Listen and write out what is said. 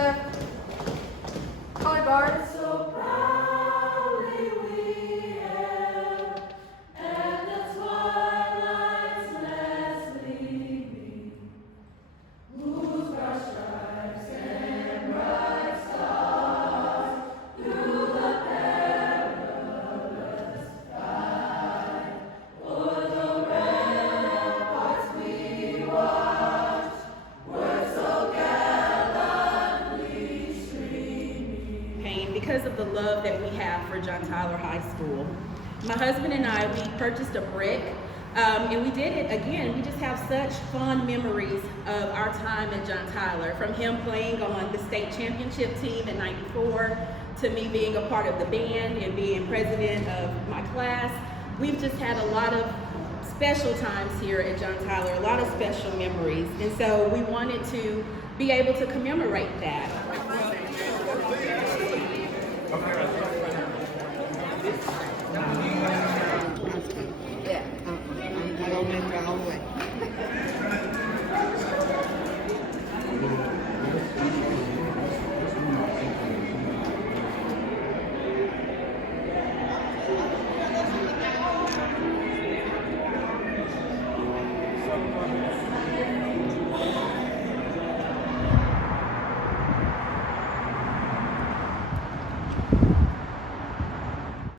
the color guard. So proudly we hail, and the twilight's last gleaming, whose broad stripes and bright stars through the perilous fight, o'er the ramparts we watched, were so gallantly streaming. Pain because of the love that we have for John Tyler High School. My husband and I, we purchased a brick, and we did it again. We just have such fond memories of our time at John Tyler, from him playing on the state championship team in '94 to me being a part of the band and being president of my class. We've just had a lot of special times here at John Tyler, a lot of special memories, and so we wanted to be able to commemorate that. Okay.